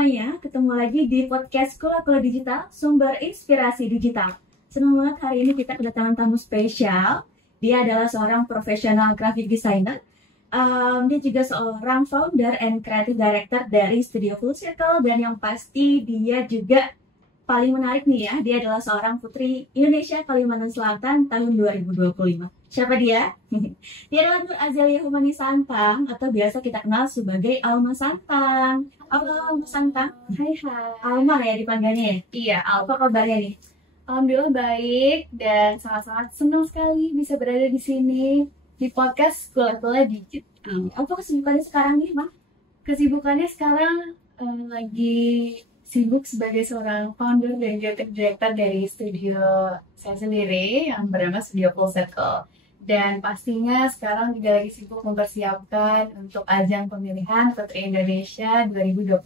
semuanya, ketemu lagi di podcast Kula-Kula Digital, sumber inspirasi digital. Senang banget hari ini kita kedatangan tamu spesial. Dia adalah seorang profesional graphic designer. Dia juga seorang founder and creative director dari Studio Full Circle. Dan yang pasti dia juga paling menarik nih ya, dia adalah seorang putri Indonesia Kalimantan Selatan tahun 2025. Siapa dia? Dia adalah Nur Azelia Humani Santang, atau biasa kita kenal sebagai Alma Santang. Halo Alma Santang. Hai. Alma ya dipanggilnya ya? Iya, Apa kabarnya nih? Alhamdulillah baik dan sangat-sangat senang sekali bisa berada di sini di podcast Kula-Kula Digital. Apa kesibukannya sekarang nih, Bang? Kesibukannya sekarang lagi sibuk sebagai seorang founder dan creative director dari studio saya sendiri yang bernama Studio Full Circle. Dan pastinya sekarang juga lagi sibuk mempersiapkan untuk ajang pemilihan Putri Indonesia 2025.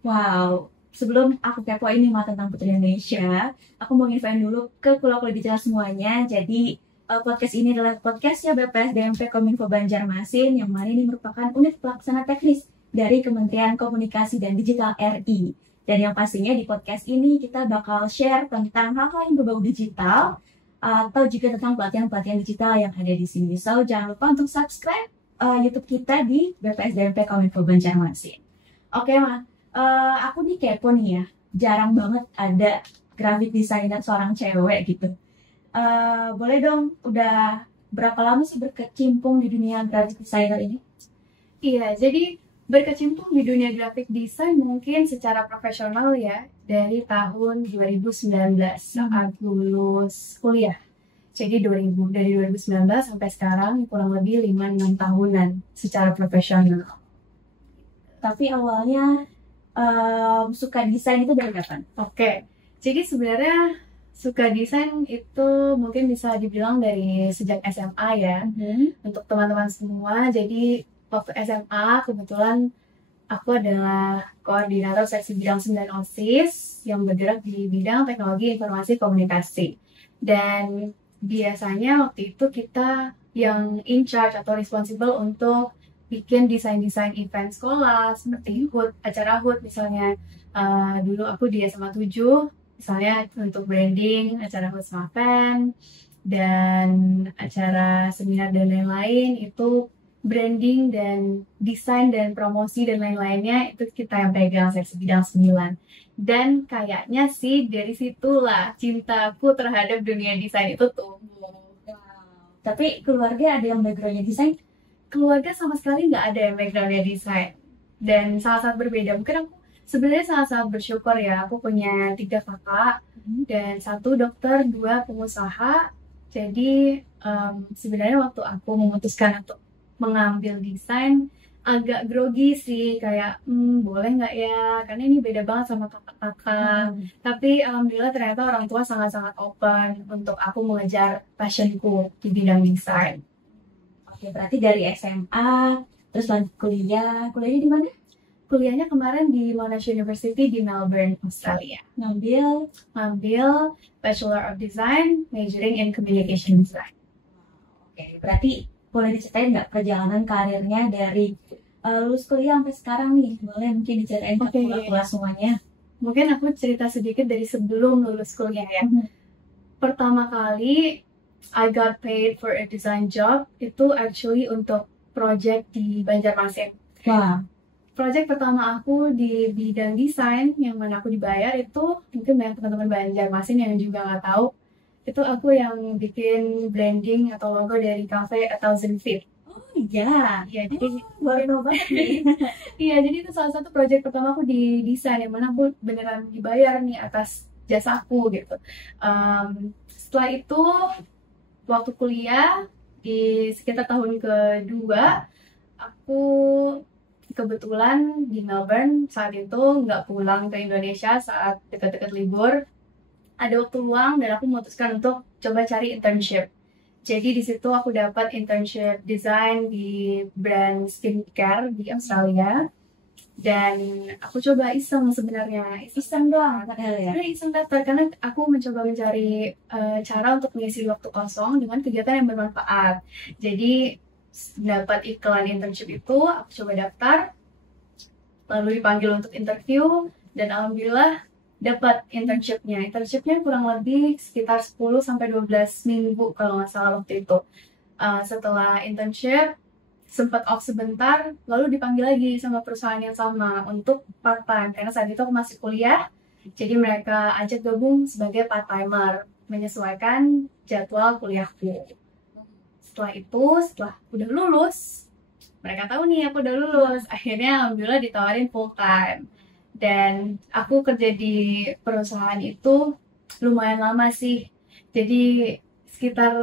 Wow, sebelum aku kepoin nih tentang Putri Indonesia, aku mau infoin dulu ke Kula-Kula Digital semuanya. Jadi podcast ini adalah podcastnya BPS DMP Kominfo Banjarmasin, yang mana ini merupakan unit pelaksana teknis dari Kementerian Komunikasi dan Digital RI. Dan yang pastinya di podcast ini kita bakal share tentang hal-hal yang berbau digital, atau juga tentang pelatihan-pelatihan digital yang ada di sini. So, jangan lupa untuk subscribe YouTube kita di BPS DMP Kominfo Banjarmasin. Oke, Ma. Aku nih kepo nih ya. Jarang banget ada graphic designer seorang cewek gitu. Boleh dong, udah berapa lama sih berkecimpung di dunia graphic designer ini? Iya, jadi berkecimpung di dunia graphic design mungkin secara profesional ya dari tahun 2019 saat lulus kuliah. Jadi dari 2019 sampai sekarang kurang lebih 5-6 tahunan secara profesional. Tapi awalnya suka desain itu dari kapan? Oke, jadi sebenarnya suka desain itu mungkin bisa dibilang dari sejak SMA ya. Untuk teman-teman semua, jadi waktu SMA kebetulan aku adalah koordinator seksi bidang 9 OSIS yang bergerak di bidang teknologi informasi komunikasi. Dan biasanya waktu itu kita yang in charge atau responsible untuk bikin desain-desain event sekolah seperti HUT, acara HUT misalnya. Dulu aku di SMA 7 misalnya untuk branding acara HUT Smaven dan acara seminar dan lain-lain, itu branding dan desain dan promosi dan lain-lainnya itu kita yang pegang seksi bidang 9. Dan kayaknya sih dari situlah cintaku terhadap dunia desain itu tumbuh. Tapi keluarga ada yang backgroundnya desain? Keluarga sama sekali nggak ada yang backgroundnya desain. Dan sangat-sangat berbeda. Mungkin aku sebenarnya sangat-sangat bersyukur ya. Aku punya 3 kakak dan 1 dokter, 2 pengusaha. Jadi sebenarnya waktu aku memutuskan untuk mengambil desain agak grogi sih, kayak boleh nggak ya, karena ini beda banget sama kakak-kakak. Tapi alhamdulillah ternyata orang tua sangat-sangat open untuk aku mengejar passionku di bidang desain. Oke, berarti dari SMA terus lanjut kuliahnya di mana? Kuliahnya kemarin di Monash University di Melbourne, Australia. Ngambil Bachelor of Design, majoring in Communication Design. Oke, berarti boleh diceritain nggak perjalanan karirnya dari lulus kuliah sampai sekarang nih? Boleh mungkin diceritain ke Kula-Kula semuanya. Mungkin aku cerita sedikit dari sebelum lulus kuliah ya. Pertama kali I got paid for a design job itu actually untuk project di Banjarmasin. Wah. Project pertama aku di bidang desain yang mana aku dibayar itu, mungkin banyak teman-teman Banjarmasin yang juga nggak tahu, itu aku yang bikin branding atau logo dari cafe atau Zenfit. Oh iya, jadi baru banget nih. Iya, jadi itu salah satu project pertama aku di desain yang mana aku beneran dibayar nih atas jasaku gitu. Setelah itu waktu kuliah di sekitar tahun kedua, aku kebetulan di Melbourne saat itu nggak pulang ke Indonesia saat dekat-dekat libur. Ada waktu luang dan aku memutuskan untuk coba cari internship. Jadi di situ aku dapat internship design di brand skincare di Australia. Dan aku coba iseng sebenarnya. Iseng doang padahal ya. Iseng daftar karena aku mencoba mencari cara untuk mengisi waktu kosong dengan kegiatan yang bermanfaat. Jadi dapat iklan internship itu, aku coba daftar. lalu dipanggil untuk interview, dan alhamdulillah dapat internshipnya. Internshipnya kurang lebih sekitar 10-12 minggu kalau nggak salah waktu itu. Setelah internship, sempat off sebentar, lalu dipanggil lagi sama perusahaan yang sama untuk part-time. Karena saat itu aku masih kuliah, jadi mereka ajak gabung sebagai part-timer, menyesuaikan jadwal kuliahku. Setelah itu, setelah udah lulus, mereka tahu nih aku udah lulus, akhirnya alhamdulillah ditawarin full-time. Dan aku kerja di perusahaan itu lumayan lama sih. Jadi sekitar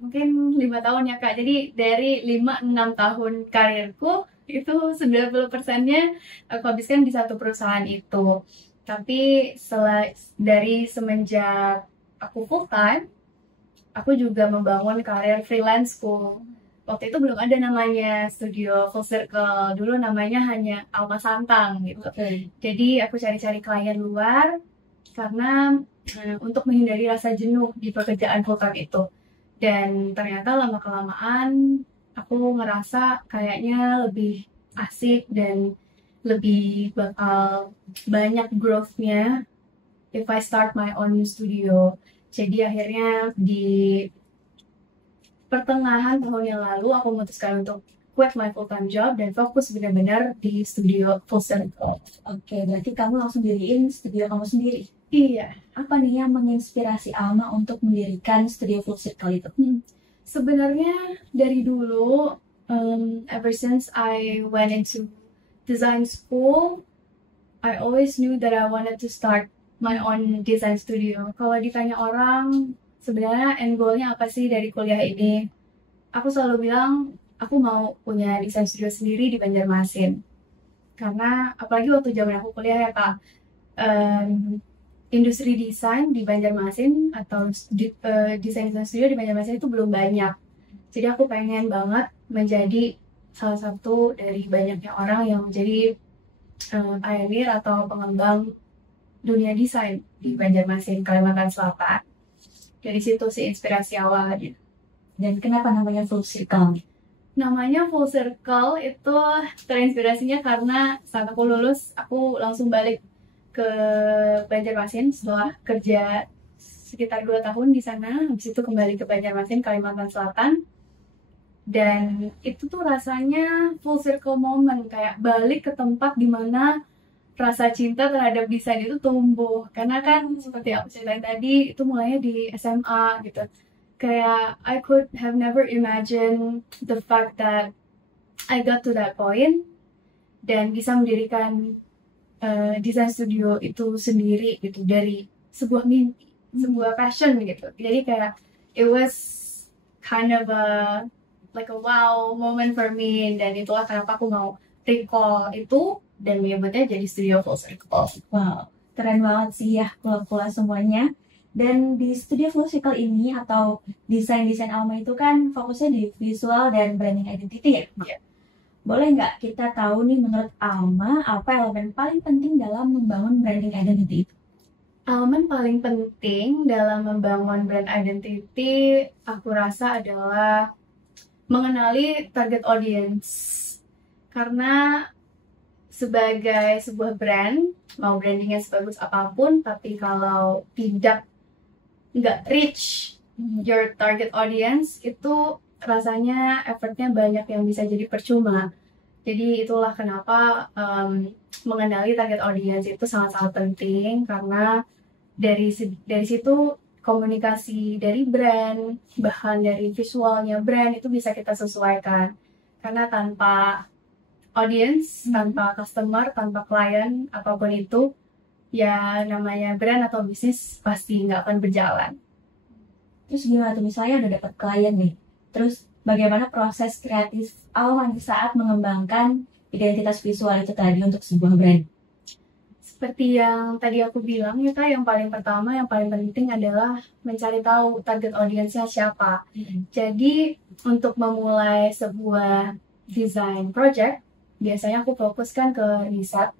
mungkin 5 tahun ya Kak. Jadi dari 5-6 tahun karirku itu 90%-nya aku habiskan di satu perusahaan itu. Tapi dari semenjak aku full time, aku juga membangun karir freelanceku. Waktu itu belum ada namanya studio full circle, dulu namanya hanya Alma Santang gitu. Jadi aku cari-cari klien luar karena untuk menghindari rasa jenuh di pekerjaan full time itu. Dan ternyata lama-kelamaan aku ngerasa kayaknya lebih asik dan lebih bakal banyak growth-nya if I start my own studio. Jadi akhirnya di pertengahan tahun yang lalu aku memutuskan untuk quit my full-time job dan fokus benar-benar di studio full circle. Oke, berarti kamu langsung diriin studio kamu sendiri. Iya. Apa nih yang menginspirasi Alma untuk mendirikan studio full circle itu? Sebenarnya dari dulu, ever since I went into design school, I always knew that I wanted to start my own design studio. Kalau ditanya orang, sebenarnya end goal-nya apa sih dari kuliah ini? Aku selalu bilang, aku mau punya desain studio sendiri di Banjarmasin. Karena, apalagi waktu zaman aku kuliah ya Kak, industri desain di Banjarmasin atau desain studio di Banjarmasin itu belum banyak. Jadi aku pengen banget menjadi salah satu dari banyaknya orang yang menjadi pioneer atau pengembang dunia desain di Banjarmasin, Kalimantan Selatan. Dari situ sih inspirasi awalnya. Dan kenapa namanya full circle? Namanya full circle itu terinspirasinya karena saat aku lulus, aku langsung balik ke Banjarmasin setelah kerja sekitar 2 tahun di sana. Habis itu kembali ke Banjarmasin, Kalimantan Selatan. Dan itu tuh rasanya full circle moment, kayak balik ke tempat dimana rasa cinta terhadap desain itu tumbuh. Karena kan seperti aku ceritain tadi, itu mulainya di SMA gitu. Kayak I could have never imagined the fact that I got to that point dan bisa mendirikan desain studio itu sendiri gitu, dari sebuah mimpi, sebuah passion gitu. Jadi kayak it was kind of a wow moment for me, dan itulah kenapa aku mau recall itu dan menyebutnya jadi studio full circle. Wow, keren banget sih ya pula semuanya. Dan di studio full circle ini atau desain-desain Alma itu kan fokusnya di visual dan branding identity ya? Iya. Boleh nggak kita tahu nih menurut Alma apa elemen paling penting dalam membangun branding identity itu? Elemen paling penting dalam membangun brand identity aku rasa adalah mengenali target audience. Karena sebagai sebuah brand, mau brandingnya sebagus apapun, tapi kalau nggak reach your target audience, itu rasanya effortnya banyak yang bisa jadi percuma. Jadi itulah kenapa mengenali target audience itu sangat-sangat penting, karena dari situ komunikasi dari brand, bahkan dari visualnya brand itu bisa kita sesuaikan. Karena tanpa audience, tanpa customer, tanpa klien, apapun itu, ya namanya brand atau bisnis pasti nggak akan berjalan. Terus gimana tuh, misalnya udah dapat klien nih, terus bagaimana proses kreatif Alma saat mengembangkan identitas visual itu tadi untuk sebuah brand? Seperti yang tadi aku bilang ya Kak, yang paling pertama, yang paling penting adalah mencari tahu target audiensnya siapa. Jadi untuk memulai sebuah design project, biasanya aku fokuskan ke riset,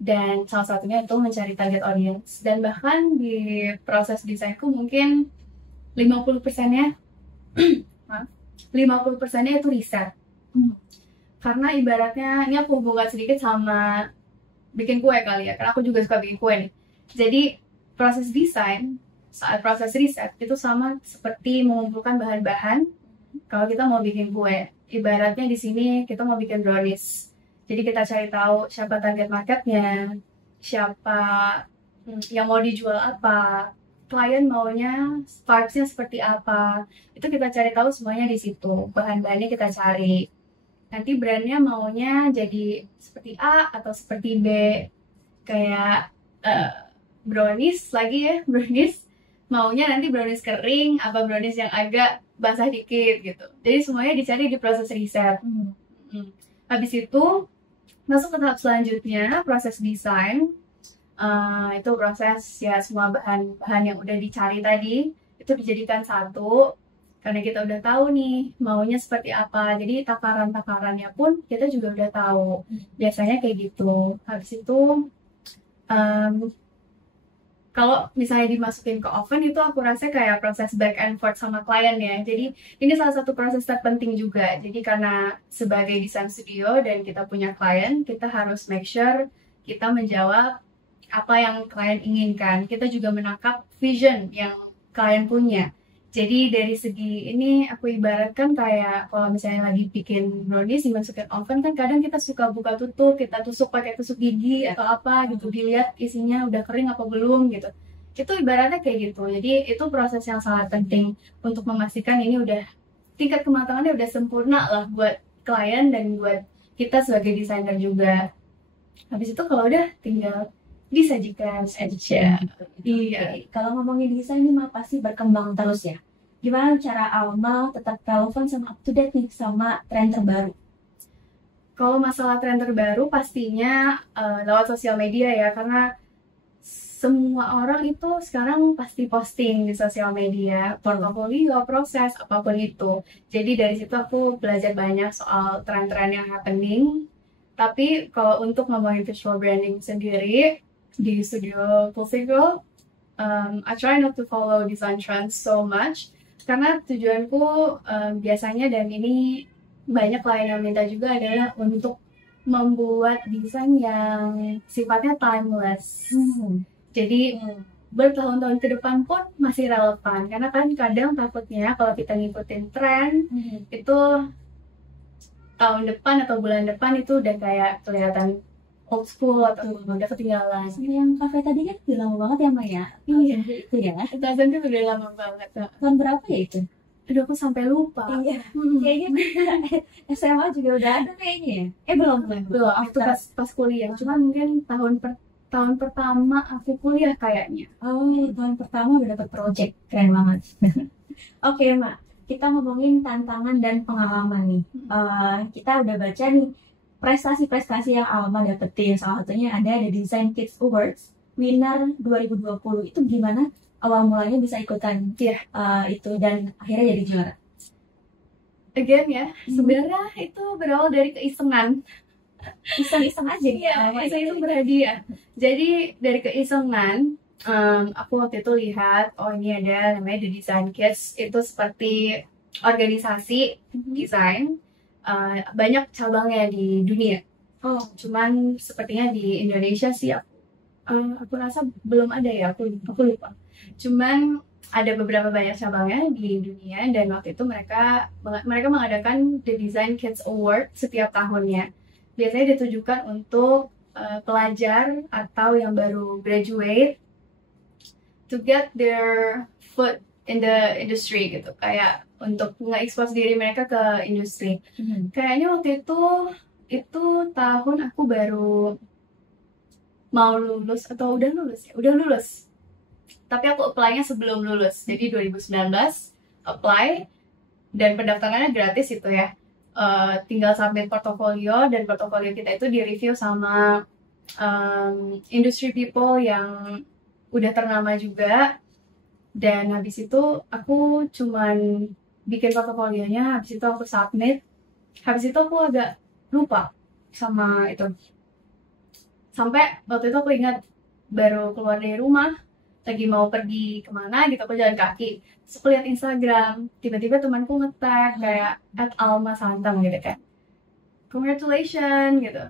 dan salah satunya itu mencari target audience. Dan bahkan di proses desainku mungkin 50%-nya 50%-nya itu riset. Karena ibaratnya, ini aku hubungkan sedikit sama bikin kue kali ya, karena aku juga suka bikin kue nih. Jadi proses desain saat proses riset itu sama seperti mengumpulkan bahan-bahan kalau kita mau bikin kue. Ibaratnya di sini kita mau bikin brownies. Jadi kita cari tahu siapa target marketnya, siapa yang mau dijual apa, klien maunya vibes-nya seperti apa. Itu kita cari tahu semuanya di situ. Bahan-bahannya kita cari. Nanti brandnya maunya jadi seperti A atau seperti B. Kayak brownies lagi ya, brownies maunya nanti brownies kering apa brownies yang agak basah dikit gitu. Jadi semuanya dicari di proses riset. Habis itu masuk ke tahap selanjutnya, proses desain. Itu proses ya semua bahan-bahan yang udah dicari tadi itu dijadikan satu. Karena kita udah tahu nih maunya seperti apa, jadi takaran-takarannya pun kita juga udah tahu. Biasanya kayak gitu. Habis itu kalau misalnya dimasukin ke oven itu aku rasa kayak proses back and forth sama klien ya. Jadi ini salah satu proses terpenting juga. Jadi karena sebagai desain studio dan kita punya klien, kita harus make sure kita menjawab apa yang klien inginkan. Kita juga menangkap vision yang klien punya. Jadi dari segi ini aku ibaratkan kayak kalau misalnya lagi bikin brownies dimasukin oven kan kadang kita suka buka tutup, kita tusuk pakai tusuk gigi atau apa gitu, dilihat isinya udah kering apa belum gitu. Itu ibaratnya kayak gitu. Jadi itu proses yang sangat penting untuk memastikan ini udah tingkat kematangannya udah sempurna lah buat klien dan buat kita sebagai desainer juga. Habis itu kalau udah tinggal disajikan aja. Iya. Kalau ngomongin desain ini mah pasti berkembang terus ya. Gimana cara Alma tetap relevan sama up to date nih sama tren terbaru? Kalau masalah tren terbaru pastinya lewat sosial media ya, karena semua orang itu sekarang pasti posting di sosial media, portofolio, proses, apapun itu. Jadi dari situ aku belajar banyak soal tren-tren yang happening. Tapi kalau untuk ngomongin visual branding sendiri, di studio Pulsing Girl, I try not to follow design trends so much karena tujuanku biasanya dan ini banyak klien yang minta juga adalah untuk membuat desain yang sifatnya timeless. Jadi bertahun-tahun ke depan pun masih relevan karena kan kadang takutnya kalau kita ngikutin tren itu tahun depan atau bulan depan itu udah kayak kelihatan old school atau udah ketinggalan. Yang kafe tadi kan udah lama banget ya Maya? Iya. Itu ya. Tarzan tuh udah lama banget. Tahun berapa ya itu? Aduh aku sampai lupa. Iya. Kayaknya SMA juga udah ada kayaknya ya? Belum. Itu pas kuliah. Cuma mungkin tahun pertama aku kuliah kayaknya. Oh, tahun pertama udah dapet project. Keren banget. Oke, Mak. Kita ngomongin tantangan dan pengalaman nih. Kita udah baca nih prestasi-prestasi yang Alma dapetin. Salah satunya ada The Design Kids Awards winner 2020. Itu gimana awal mulanya bisa ikutan itu dan akhirnya jadi juara? Again ya, sebenarnya itu berawal dari keisengan. Iseng-iseng aja nih. Iseng-iseng berhadiah. Jadi dari keisengan, aku waktu itu lihat, oh ini ada namanya The Design Kids. Itu seperti organisasi desain. Banyak cabangnya di dunia. Cuman sepertinya di Indonesia sih aku rasa belum ada ya, aku lupa. Cuman ada beberapa banyak cabangnya di dunia dan waktu itu mereka mengadakan The Design Kids Award setiap tahunnya. Biasanya ditujukan untuk pelajar atau yang baru graduate to get their foot in the industry gitu, kayak untuk nge-expose diri mereka ke industri. Kayaknya waktu itu tahun aku baru mau lulus atau udah lulus ya? Udah lulus. Tapi aku apply-nya sebelum lulus. Jadi 2019 apply dan pendaftarannya gratis itu ya. Tinggal submit portofolio dan portofolio kita itu di-review sama industry people yang udah ternama juga. Dan habis itu aku cuman bikin portofolionya, habis itu aku submit. Habis itu aku agak lupa sama itu. Sampai waktu itu aku ingat baru keluar dari rumah, lagi mau pergi kemana gitu, aku jalan kaki. Terus aku lihat Instagram, tiba-tiba temanku nge-tag kayak @almasantam gitu kan. congratulations gitu.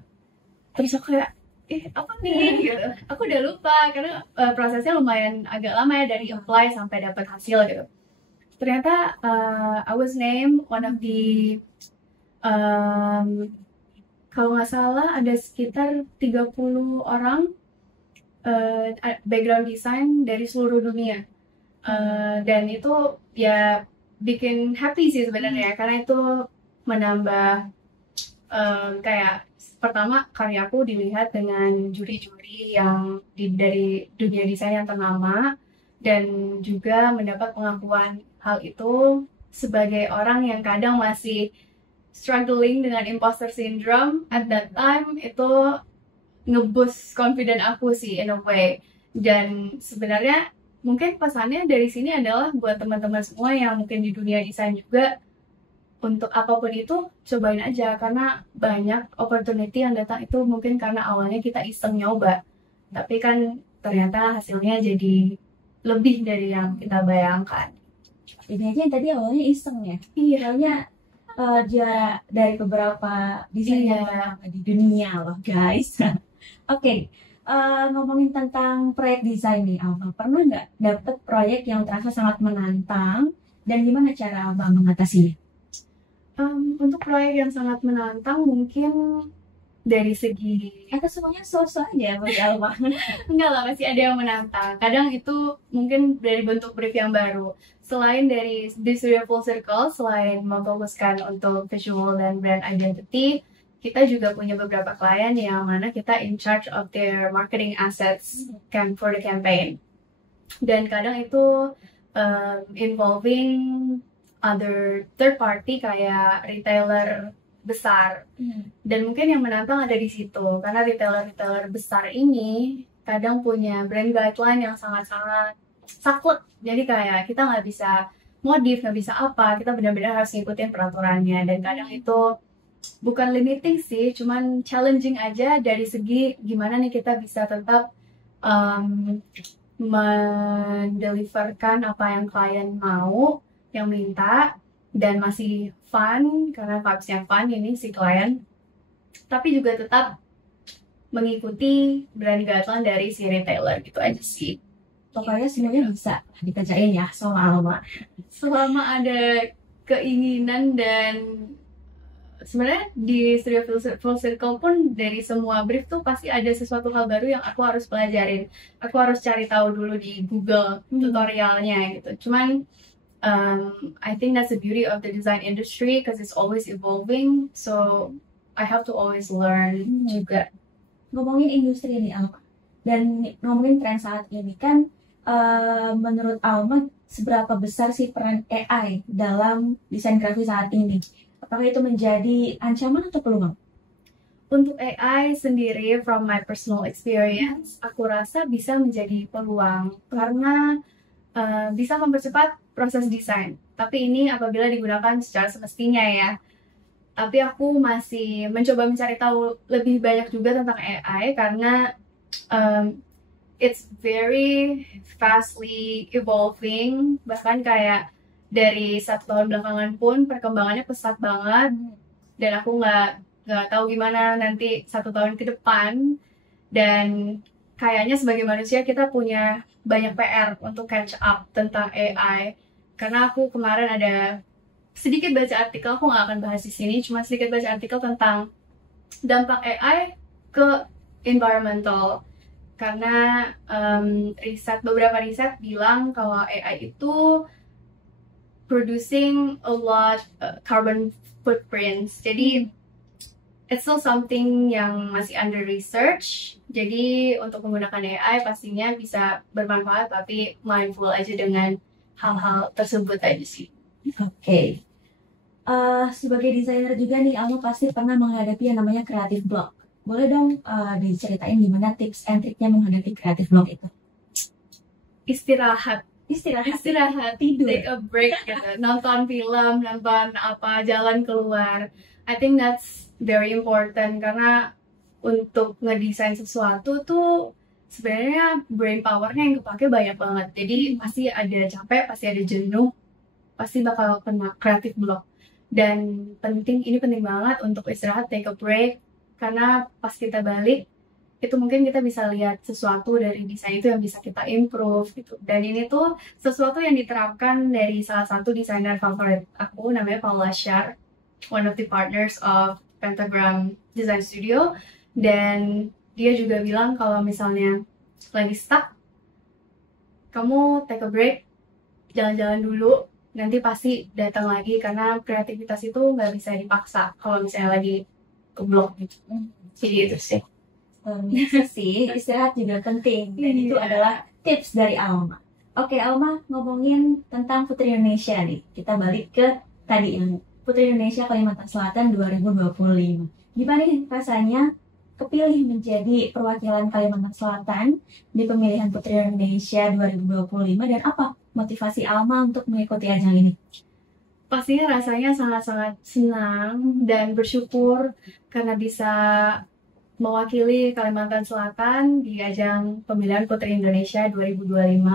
Terus aku kayak apa nih gitu, aku udah lupa karena prosesnya lumayan agak lama ya, dari apply sampai dapat hasil gitu. Ternyata I was named one of the kalau nggak salah ada sekitar 30 orang background design dari seluruh dunia. Dan itu ya bikin happy sih sebenarnya, karena itu menambah kayak pertama karyaku dilihat dengan juri-juri yang dari dunia desain yang ternama, dan juga mendapat pengakuan hal itu sebagai orang yang kadang masih struggling dengan imposter syndrome at that time. Itu nge-boost confident aku sih in a way. Dan sebenarnya mungkin pesannya dari sini adalah buat teman-teman semua yang mungkin di dunia desain juga, untuk apapun itu cobain aja, karena banyak opportunity yang datang itu mungkin karena awalnya kita iseng nyoba, tapi kan ternyata hasilnya jadi lebih dari yang kita bayangkan. Ini aja yang tadi awalnya iseng ya. Iya. Awalnya juara dari beberapa desainer di dunia loh guys. Oke, ngomongin tentang proyek desain nih, Alma, pernah nggak dapet proyek yang terasa sangat menantang, dan gimana cara Alma mengatasinya? Untuk proyek yang sangat menantang mungkin dari segi Atau semuanya so-so aja bagi Alma? enggak lah, masih ada yang menantang. Kadang itu mungkin dari bentuk brief yang baru. Selain dari di Studio Full Circle, selain memfokuskan untuk visual dan brand identity, kita juga punya beberapa klien yang mana kita in charge of their marketing assets for the campaign. Dan kadang itu involving other third party kayak retailer besar. Dan mungkin yang menantang ada di situ, karena retailer besar ini kadang punya brand guideline yang sangat-sangat saklek. Jadi kayak kita nggak bisa modif, nggak bisa apa, kita benar-benar harus ngikutin peraturannya. Dan kadang itu bukan limiting sih, cuman challenging aja dari segi gimana nih kita bisa tetap mendeliverkan apa yang klien mau, yang minta, dan masih fun, karena vibes-nya fun ini si klien, tapi juga tetap mengikuti brand guideline dari si retailer gitu aja sih. Pokoknya semuanya bisa dikerjain ya sama Alma. Selama ada keinginan, dan sebenarnya di Studio Full Circle pun dari semua brief tuh pasti ada sesuatu hal baru yang aku harus pelajarin. Aku harus cari tahu dulu di Google tutorialnya gitu. Cuman I think that's the beauty of the design industry, because it's always evolving, so I have to always learn juga. Ngomongin industri ini Alma, dan ngomongin tren saat ini kan, menurut Alma seberapa besar sih peran AI dalam desain grafis saat ini? Apakah itu menjadi ancaman atau peluang? Untuk AI sendiri, from my personal experience, aku rasa bisa menjadi peluang, karena bisa mempercepat proses desain. Tapi ini apabila digunakan secara semestinya ya. Tapi aku masih mencoba mencari tahu lebih banyak juga tentang AI, karena it's very fastly evolving. Bahkan kayak dari 1 tahun belakangan pun perkembangannya pesat banget. Dan aku nggak tahu gimana nanti 1 tahun ke depan. Dan kayaknya sebagai manusia kita punya banyak PR untuk catch up tentang AI. Karena aku kemarin ada sedikit baca artikel, aku nggak akan bahas di sini, cuma sedikit baca artikel tentang dampak AI ke environmental. Karena beberapa riset bilang kalau AI itu producing a lot carbon footprints. Jadi it's still something yang masih under research. Jadi untuk menggunakan AI pastinya bisa bermanfaat, tapi mindful aja dengan hal-hal tersebut aja sih. Oke. Sebagai desainer juga nih, Alma pasti pernah menghadapi yang namanya creative block. Boleh dong diceritain gimana tips and triknya menghadapi creative block itu? Istirahat, Tidur. take a break gitu. Nonton film, nonton apa, jalan keluar. I think that's very important, karena untuk ngedesain sesuatu tuh sebenarnya brain powernya yang kepake banyak banget. Jadi pasti ada capek, pasti ada jenuh, pasti bakal kena creative block. Dan ini penting banget untuk istirahat, take a break, karena pas kita balik itu mungkin kita bisa lihat sesuatu dari desain itu yang bisa kita improve gitu. Dan ini tuh sesuatu yang diterapkan dari salah satu desainer favorit aku, namanya Paula Shar, one of the partners of Pentagram Design Studio. Dan dia juga bilang kalau misalnya lagi stuck, kamu take a break, jalan-jalan dulu, nanti pasti datang lagi, karena kreativitas itu nggak bisa dipaksa kalau misalnya lagi keblok gitu. Jadi itu sih. Bisa sih, istirahat juga penting. Dan itu adalah tips dari Alma. Oke, Alma, ngomongin tentang Putri Indonesia nih. Kita balik ke tadi yang Putri Indonesia Kalimantan Selatan 2025. Gimana nih rasanya kepilih menjadi perwakilan Kalimantan Selatan di pemilihan Putri Indonesia 2025, dan apa motivasi Alma untuk mengikuti ajang ini? Pastinya rasanya sangat-sangat senang dan bersyukur karena bisa mewakili Kalimantan Selatan di ajang pemilihan Putri Indonesia 2025.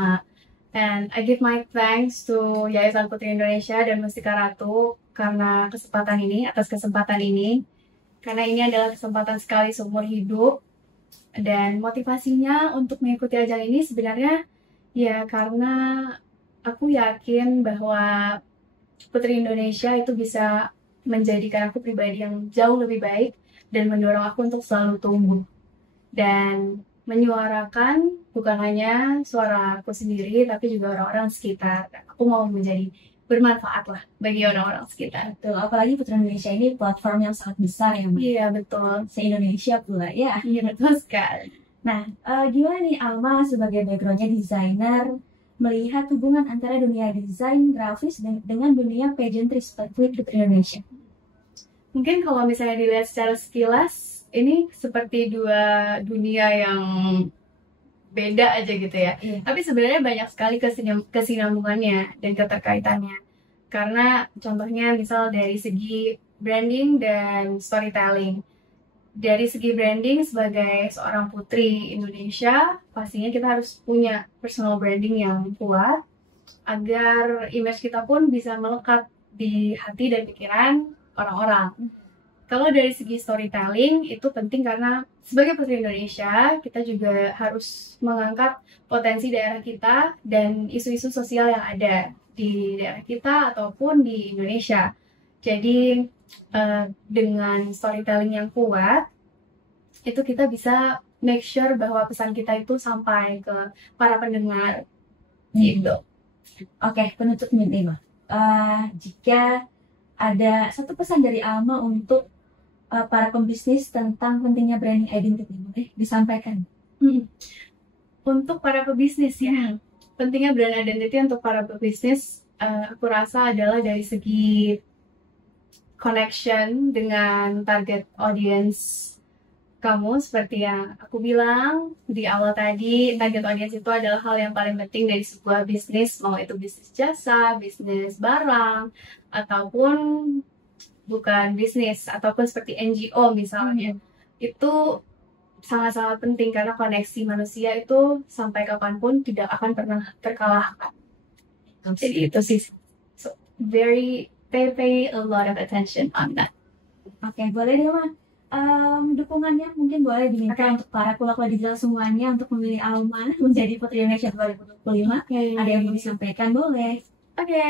And I give my thanks to Yayasan Putri Indonesia dan Mustika Ratu karena atas kesempatan ini. Karena ini adalah kesempatan sekali seumur hidup. Dan motivasinya untuk mengikuti ajang ini sebenarnya ya karena aku yakin bahwa Putri Indonesia itu bisa menjadikan aku pribadi yang jauh lebih baik dan mendorong aku untuk selalu tumbuh dan menyuarakan bukan hanya suara aku sendiri tapi juga orang-orang sekitar. Aku mau menjadi bermanfaat lah bagi orang-orang sekitar. Betul, apalagi Putri Indonesia ini platform yang sangat besar ya, Mbak. Iya, betul. Se-Indonesia pula ya. Iya, betul sekali. Nah, gimana nih Alma sebagai backgroundnya desainer melihat hubungan antara dunia desain grafis dengan dunia pageantry seperti Putri Indonesia? Mungkin kalau misalnya dilihat secara sekilas, ini seperti dua dunia yang beda aja gitu ya. Iya. Tapi sebenarnya banyak sekali kesinambungannya dan keterkaitannya. Karena contohnya misal dari segi branding dan storytelling. Dari segi branding sebagai seorang putri Indonesia, pastinya kita harus punya personal branding yang kuat agar image kita pun bisa melekat di hati dan pikiran orang-orang. Kalau dari segi storytelling itu penting karena sebagai Putri Indonesia kita juga harus mengangkat potensi daerah kita dan isu-isu sosial yang ada di daerah kita ataupun di Indonesia. Jadi dengan storytelling yang kuat itu kita bisa make sure bahwa pesan kita itu sampai ke para pendengar gitu. Oke, penutup nih, Mbak. Jika ada satu pesan dari Alma untuk para pembisnis tentang pentingnya branding identity, boleh disampaikan? Untuk para pebisnis ya, pentingnya brand identity untuk para pebisnis aku rasa adalah dari segi connection dengan target audience kamu. Seperti yang aku bilang di awal tadi, target audience itu adalah hal yang paling penting dari sebuah bisnis, mau itu bisnis jasa, bisnis barang, ataupun bukan bisnis, ataupun seperti NGO misalnya. Itu sangat-sangat penting karena koneksi manusia itu sampai kapanpun tidak akan pernah terkalahkan. Jadi itu sih, so pay a lot of attention on that. Oke, boleh deh, Ma. Dukungannya mungkin boleh diminta untuk para kula-kula digital semuanya untuk memilih Alma menjadi Putri Indonesia 2025. Ada yang mau disampaikan, boleh? Oke,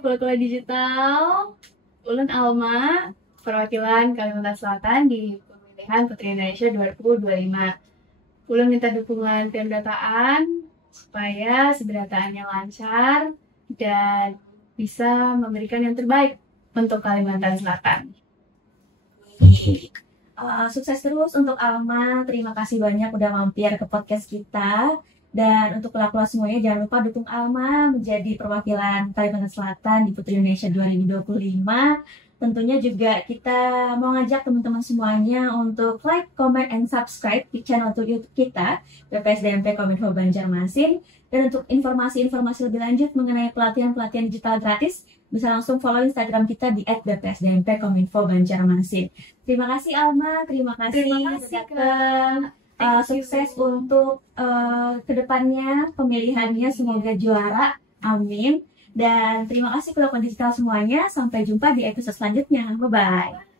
kula-kula digital, Ulun Alma, perwakilan Kalimantan Selatan di pemilihan Putri Indonesia 2025. Ulun minta dukungan tim dataan supaya dataannya lancar dan bisa memberikan yang terbaik untuk Kalimantan Selatan. Sukses terus untuk Alma. Terima kasih banyak udah mampir ke podcast kita. Dan untuk kula-kula semuanya, jangan lupa dukung Alma menjadi perwakilan Kalimantan Selatan di Putri Indonesia 2025. Tentunya juga kita mau ngajak teman-teman semuanya untuk like, comment, and subscribe di channel YouTube kita, BPSDMP Kominfo Banjarmasin. Dan untuk informasi-informasi lebih lanjut mengenai pelatihan-pelatihan digital gratis, bisa langsung follow Instagram kita di @bpsdmp Kominfo Banjarmasin. Terima kasih Alma, terima kasih Kak. Sukses untuk kedepannya pemilihannya, semoga juara, amin. Dan terima kasih Kulaku Digital semuanya. Sampai jumpa di episode selanjutnya. Bye-bye.